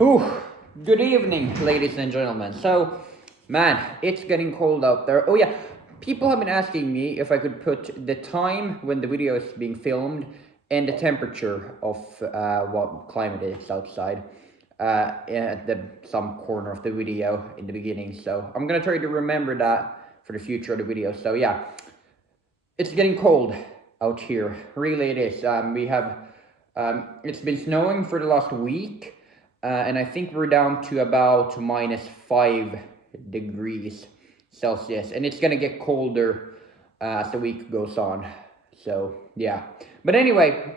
Ooh, good evening, ladies and gentlemen. So, man, it's getting cold out there. Oh yeah, people have been asking me if I could put the time when the video is being filmed and the temperature of what climate it's outside at some corner of the video in the beginning. So I'm gonna try to remember that for the future of the video. So yeah, it's getting cold out here. Really, it is. It's been snowing for the last week, and I think we're down to about -5 degrees Celsius, and it's gonna get colder as the week goes on. So yeah, but anyway,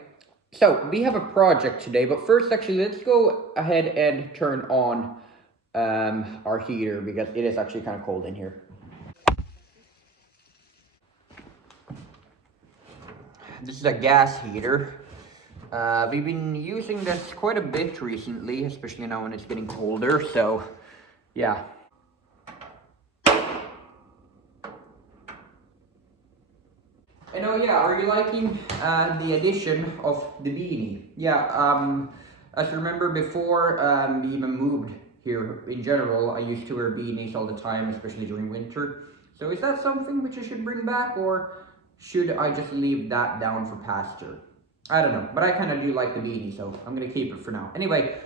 so we have a project today. But first, actually, let's go ahead and turn on our heater because it is actually kind of cold in here. This is a gas heater. We've been using this quite a bit recently, especially now when it's getting colder, so yeah. And oh yeah, are you liking the addition of the beanie? Yeah, as you remember before we even moved here in general, I used to wear beanies all the time, especially during winter. So is that something which I should bring back, or should I just leave that down for pasture? I don't know, but I kind of do like the beanie, so I'm gonna keep it for now. Anyway,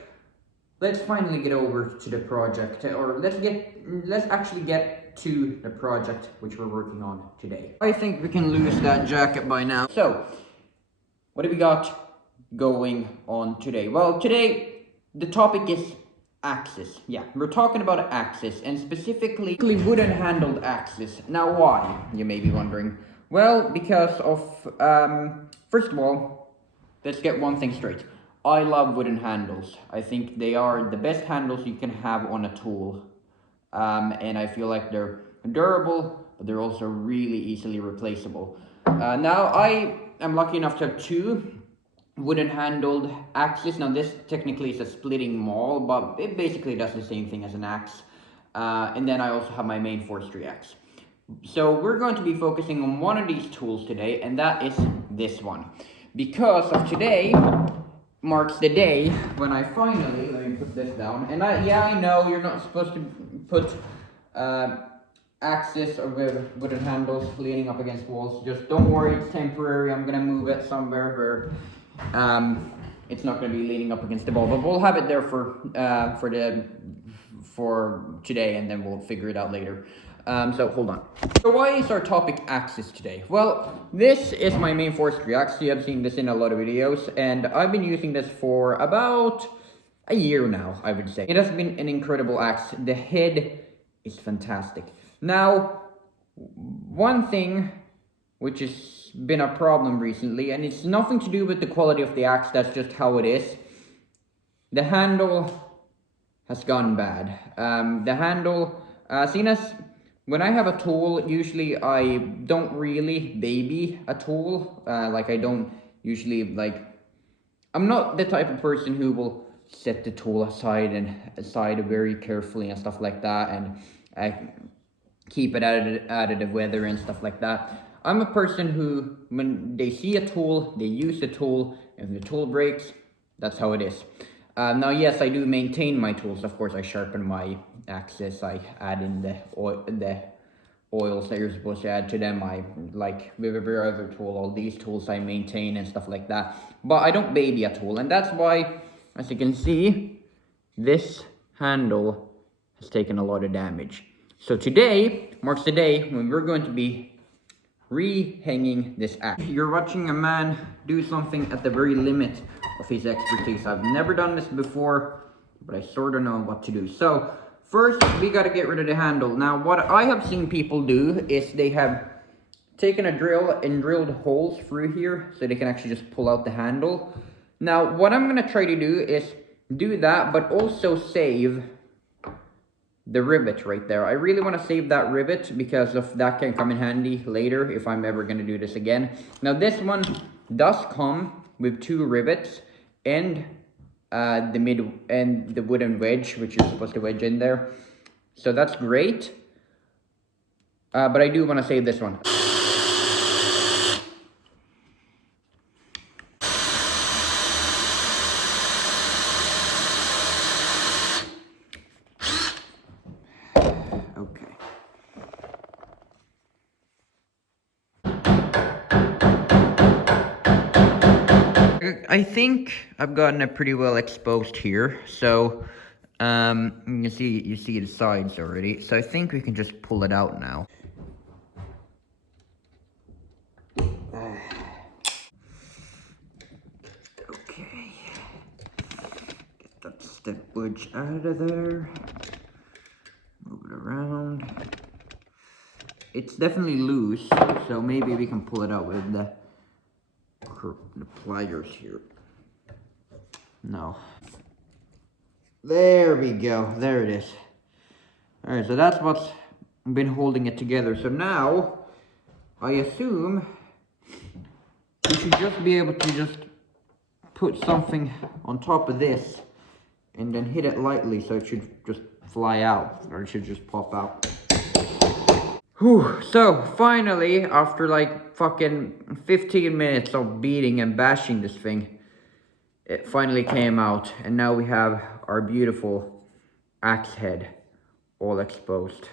let's finally get over to the project, or let's actually get to the project which we're working on today. I think we can lose that jacket by now. So, what do we got going on today? Well, today the topic is axes. Yeah, we're talking about axes, and specifically wooden handled axes. Now why, you may be wondering? Well, because of first of all, let's get one thing straight. I love wooden handles. I think they are the best handles you can have on a tool. And I feel like they're durable, but they're also really easily replaceable. Now, I am lucky enough to have two wooden handled axes. Now, this technically is a splitting maul, but it basically does the same thing as an axe. And then I also have my main forestry axe. So we're going to be focusing on one of these tools today, and that is this one. Because of today marks the day when I finally, let me put this down, and I know you're not supposed to put axes or wooden handles leaning up against walls. Just don't worry, it's temporary. I'm gonna move it somewhere where it's not gonna be leaning up against the wall, but we'll have it there for today, and then we'll figure it out later. So hold on. So why is our topic axes today? Well, this is my main forestry axe. You have seen this in a lot of videos, and I've been using this for about a year now, I would say. It has been an incredible axe. The head is fantastic. Now, one thing which has been a problem recently, and it's nothing to do with the quality of the axe, that's just how it is. The handle has gone bad. The handle, seen as when I have a tool, usually I don't really baby a tool. Like I don't usually I'm not the type of person who will set the tool aside very carefully and stuff like that, and keep it out of the weather and stuff like that. I'm a person who, when they see a tool, they use the tool. If the tool breaks, that's how it is. Now, yes, I do maintain my tools. Of course, I sharpen my axes. I add in the oils that you're supposed to add to them. I, like with every other tool, all these tools I maintain and stuff like that. But I don't baby a tool, and that's why, as you can see, this handle has taken a lot of damage. So today marks the day when we're going to be rehanging this axe. You're watching a man do something at the very limit of his expertise. I've never done this before, but I sort of know what to do. So first, we got to get rid of the handle. Now, what I have seen people do is they have taken a drill and drilled holes through here so they can actually just pull out the handle. Now, what I'm going to try to do is do that, but also save the rivet right there. I really want to save that rivet because of that can come in handy later if I'm ever going to do this again. Now, this one does come with two rivets and the wooden wedge, which you're supposed to wedge in there. So that's great. But I do want to save this one. I think I've gotten it pretty well exposed here. So, you see the sides already. So I think we can just pull it out now. Okay. Get that step wedge out of there. Move it around. It's definitely loose, so maybe we can pull it out with the pliers here. No. There we go. There it is. Alright, so that's what's been holding it together. So now, I assume you should just be able to just put something on top of this and then hit it lightly so it should just fly out, or it should just pop out. Whew, so finally, after like fucking 15 minutes of beating and bashing this thing, it finally came out, and now we have our beautiful axe head all exposed.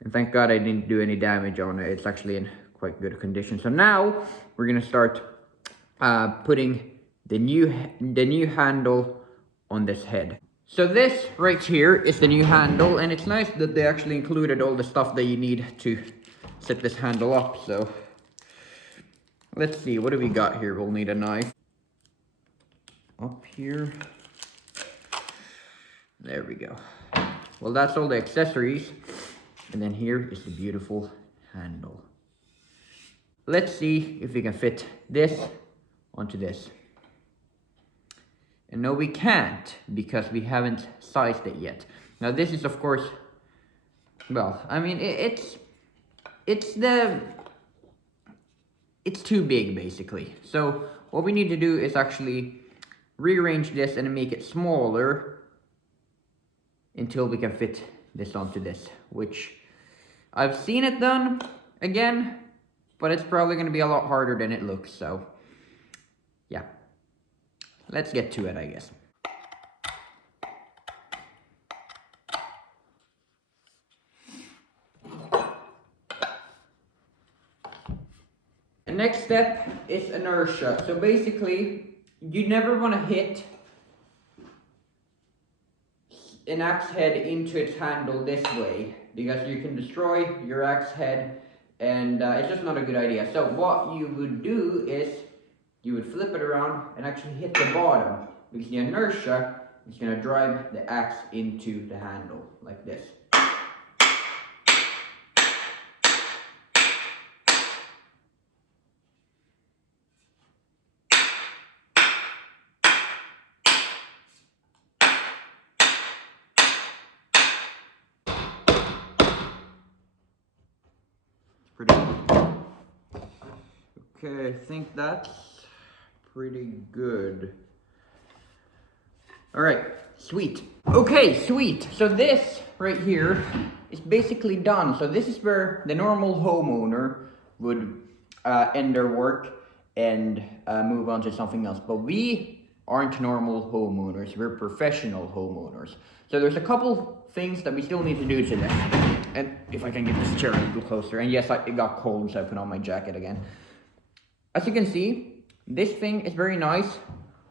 And thank God I didn't do any damage on it. It's actually in quite good condition. So now we're gonna start putting the new handle on this head. So this right here is the new handle, and it's nice that they actually included all the stuff that you need to set this handle up. So let's see, what do we got here? We'll need a knife. Up here. There we go. Well, that's all the accessories. And then here is the beautiful handle. Let's see if we can fit this onto this. And no, we can't, because we haven't sized it yet. Now this is, of course, well, I mean, it's too big, basically. So what we need to do is actually rearrange this and make it smaller until we can fit this onto this, which I've seen it done again, but it's probably going to be a lot harder than it looks. So yeah, let's get to it, I guess. The next step is inertia. So basically, you never want to hit an axe head into its handle this way, because you can destroy your axe head, and it's just not a good idea. So what you would do is you would flip it around and actually hit the bottom, because the inertia is going to drive the axe into the handle like this. Pretty good. Okay, I think that's pretty good. Alright, sweet. Okay, sweet. So this right here is basically done. So this is where the normal homeowner would end their work and move on to something else. But we aren't normal homeowners, we're professional homeowners. So there's a couple things that we still need to do to this. And if I can get this chair a little closer. And yes, it got cold, so I put on my jacket again. As you can see, this thing is very nice,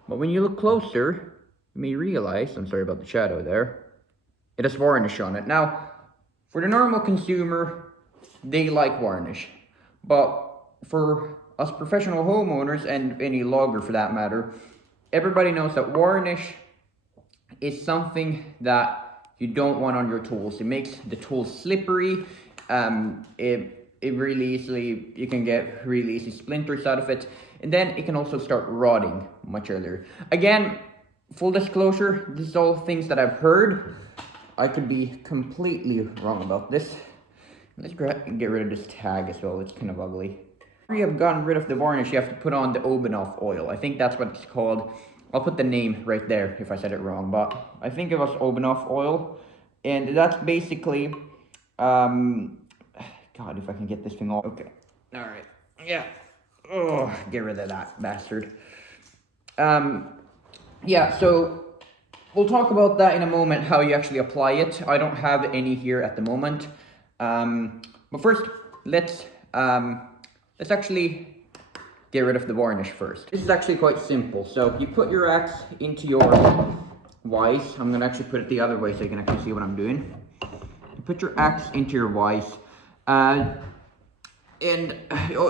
but when you look closer, you may realize, I'm sorry about the shadow there, it has varnish on it. Now, for the normal consumer, they like varnish. But for us professional homeowners, and any logger for that matter, everybody knows that varnish is something that you don't want on your tools. It makes the tools slippery. It really easily, you can get really easy splinters out of it. And then it can also start rotting much earlier. Again, full disclosure, this is all things that I've heard. I could be completely wrong about this. Let's get rid of this tag as well. It's kind of ugly. After you have gotten rid of the varnish, you have to put on the Obenhoff oil. I think that's what it's called. I'll put the name right there if I said it wrong, but I think it was Obenhoff oil. And that's basically, God, if I can get this thing off. Okay, all right, yeah. Oh, get rid of that bastard. Yeah, so we'll talk about that in a moment, how you actually apply it. I don't have any here at the moment. But first, let's actually get rid of the varnish first. This is actually quite simple. So you put your axe into your vise. I'm gonna actually put it the other way so you can actually see what I'm doing. You put your axe into your vise. Oh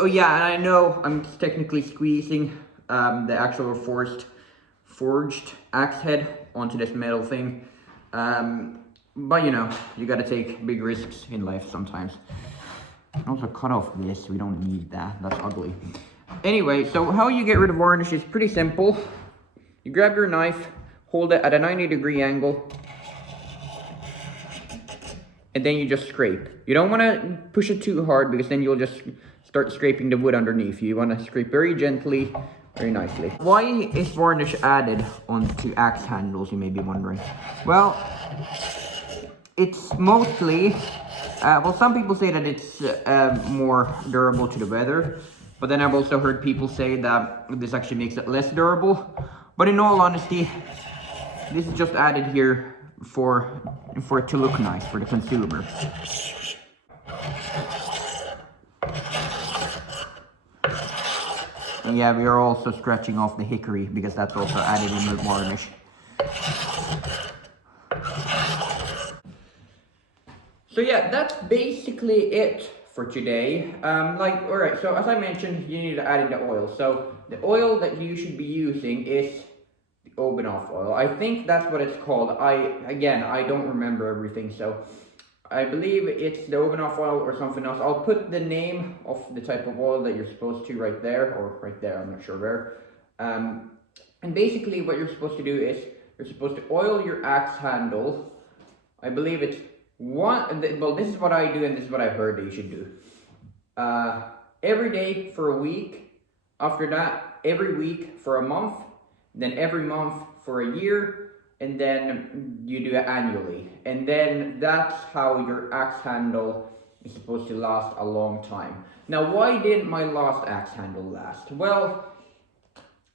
yeah, and I know I'm technically squeezing the actual forged axe head onto this metal thing. But you know, you gotta take big risks in life sometimes. Also cut off this, we don't need that, that's ugly. Anyway, so how you get rid of varnish is pretty simple. You grab your knife, hold it at a 90-degree angle, and then you just scrape. You don't want to push it too hard because then you'll just start scraping the wood underneath. You want to scrape very gently, very nicely. Why is varnish added onto axe handles, you may be wondering? Well, it's mostly, well, some people say that it's more durable to the weather, but then I've also heard people say that this actually makes it less durable. But in all honesty, this is just added here for it to look nice for the consumer. And yeah, we are also scratching off the hickory because that's also added in the varnish. So yeah, that's basically it for today. Alright, so as I mentioned, you need to add in the oil. So the oil that you should be using is the Obanoff oil. I think that's what it's called. I don't remember everything, so I believe it's the Obanoff oil or something else. I'll put the name of the type of oil that you're supposed to right there, or right there, I'm not sure where. And basically what you're supposed to do is, you're supposed to oil your axe handle. I believe it's well, this is what I do and this is what I've heard that you should do. Every day for a week, after that, every week for a month, then every month for a year, and then you do it annually. And then that's how your axe handle is supposed to last a long time. Now, why didn't my last axe handle last? Well,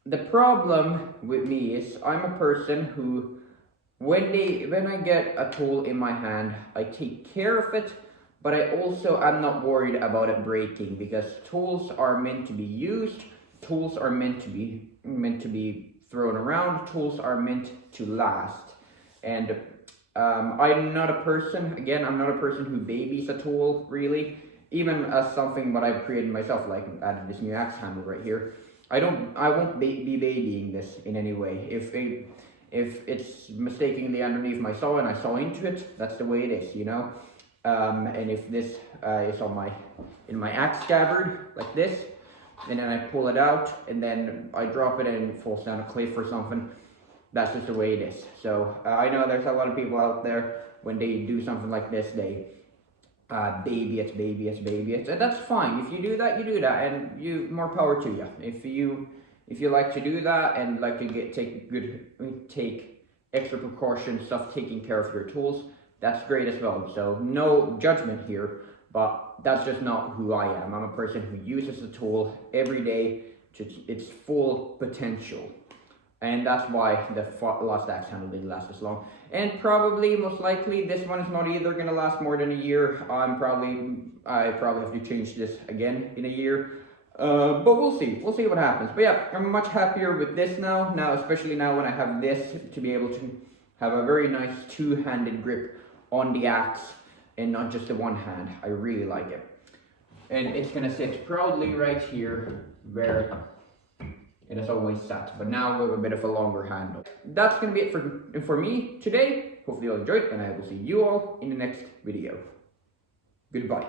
the problem with me is I'm a person who, when I get a tool in my hand, I take care of it, but I also am not worried about it breaking, because tools are meant to be used, tools are meant to be thrown around, tools are meant to last. And I'm not a person who babies a tool, really, even as something that I've created myself, like added this new axe handle right here. I won't be babying this in any way. If it's mistakenly underneath my saw and I saw into it, that's the way it is, you know. And if this is in my axe scabbard like this, and then I pull it out and then I drop it and it falls down a cliff or something, that's just the way it is. So I know there's a lot of people out there, when they do something like this, they baby it, and that's fine. If you do that, you do that, and more power to you. If you like to do that and like to take extra precautions, stuff, taking care of your tools, that's great as well. So no judgment here, but that's just not who I am. I'm a person who uses the tool every day to its full potential. And that's why the last axe handle didn't last as long. And probably, most likely, this one is not either going to last more than a year. I probably have to change this again in a year. But we'll see what happens. But yeah, I'm much happier with this now, especially now when I have this, to be able to have a very nice two-handed grip on the axe and not just the one hand. I really like it. And it's gonna sit proudly right here where it has always sat, but now with a bit of a longer handle. That's gonna be it for me today. Hopefully you all enjoyed, and I will see you all in the next video. Goodbye.